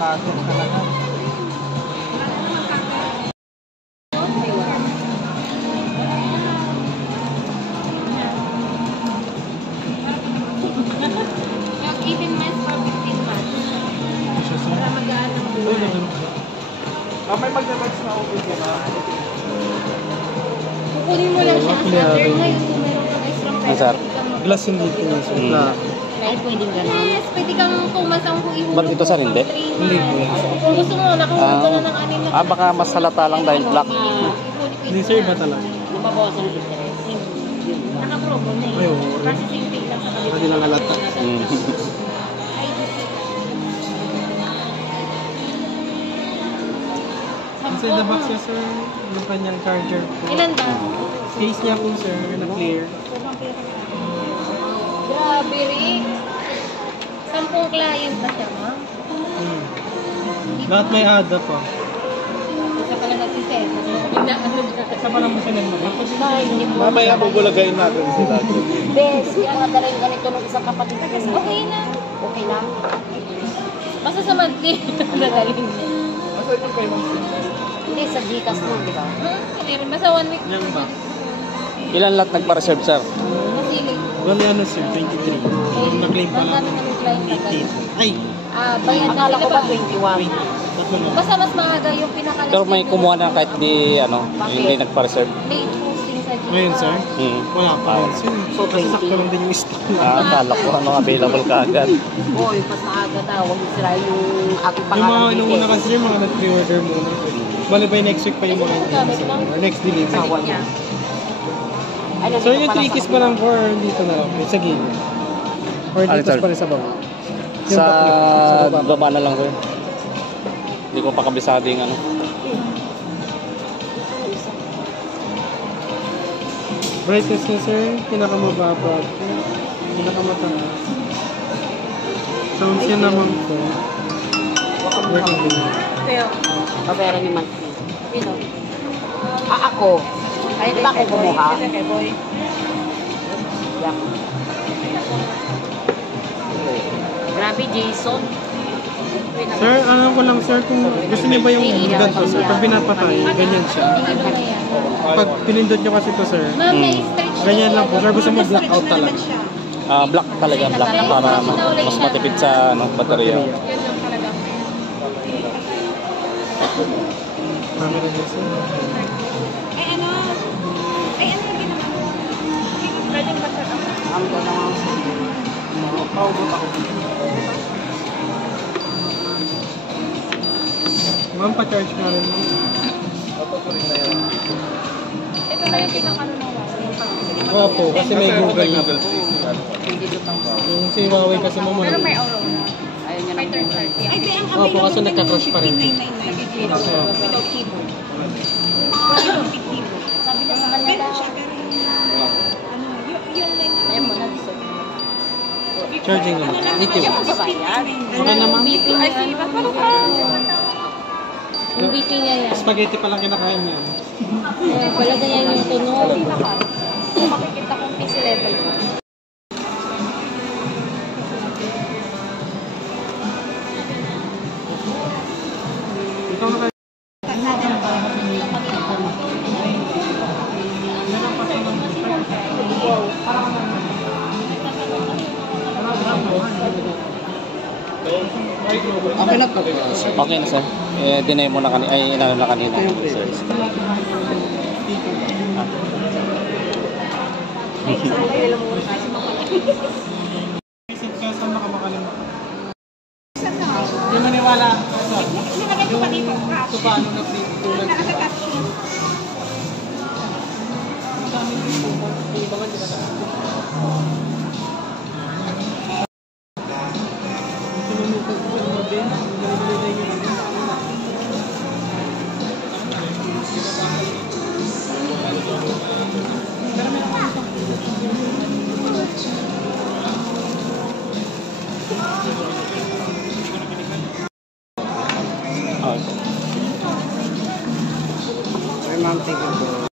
kagad talaga. Yung 18 months or 15 months. Para magaan ang buhay. May mag-device na open ka na. Kukunin mo lang siya as other ngayon kung meron kang extra pera. Glass yung dito niya, sir. Kahit pwedeng gano'n. Yes, pwede kang tumasang kung ihulog. Ba't ito, sir, hindi? Hindi po. Kung gusto mo, nakahulog ka na ng anin na. Baka mas halata lang dahil black. Hindi, sir, iba talaga. Nababawasan ng interest. Naka-promo na Ay, eh. oo. Processing fee lang sa kabila. Hindi lang halata. Inside the box niya, sir, yung kanyang charger po. Ilan ba? Case niya po, sir, na clear. Grabe rin. 10 client na siya, ma'am. Lahat may ada po. Isa pala nagsiset. Sa palang masinag mo. Hindi po. Mamaya magulagayin natin sila. Bes, kaya mga dala yung ganito ng isang kapatid. Okay na. Okay na. Basta sa monthly. Nagaling niya. Asa yung payment? Hindi, sa Gcash mo, di ba? Basta 1 week. Yan ba? Ilan lahat nagpa-reserve, sir? Masilig. Bali ano, sir, 23. Yung na-claim pa lang. 18. Ay! Bayad na sila ba? 21. Basta mas maaga yung pinakalas. Pero may kumuha na kahit di, hindi nagpa-reserve. Late posting sa Gcash. Ngayon, sir? Wala pa rin, sir. So, Kasi sakto lang din yung stock na. Akala ko available ka agad. Oo, yung mas maaga daw. Huwag sila yung aking Yung pangalan. mga inuuna kasi, yung mga nag-pre-order muna. Bali ba next week pa yung mga or next delivery. So yung 3 keys pa lang or dito na lang? Sa gilid? Or dito pa rin sa baba? Sa baba na lang ko yun. Hindi ko pa kabisado yung ano. Brightness niya, sir, pinakamababa. Pinakamataas. Sounds niya naman po. Working din. Pabera ni Monthly. Sino? Ako. Ay, di ba ako kumuha? Yeah. Grabe, Jason. Sir, alam ko lang, sir, kung gusto niyo ba yung ganito, sir, pag pinapatay, ganyan siya. Pag pinindot niyo kasi ito, sir, ganyan lang po. Sir, gusto mo blackout talaga. Black talaga, black para mas matipid sa baterya. Mami rin yun, sir. Ma'am, pa-charge nga rin. Ito na yung pinakano ng Huawei. Opo, kasi may Google na po. Yung si Huawei kasi mo Pero muna. may Aurora. Ayun niya ng third party. Opo, kasi nagka-crush pa rin. Without keyboard. Sabi na sa kanya daw. Ayun mo, nag-set. Charging naman. 80 watts. Babayad. Okay naman. Ay, sige ba? Yung BP niya yan. Spaghetti pa lang kinakain niya. Wala ganyan yung tunog. Makikita kong PC level ko. Ikaw na kayo. Okay na po. Okay na, sir. Dinay mo na kanina. Ay, inano na kanina. Sir. Isip ka saan makamakalima. Hindi maniwala. Yung paano na tulad siya. Sa amin dito, yung iba nga di ba Ay, ma'am, thank you.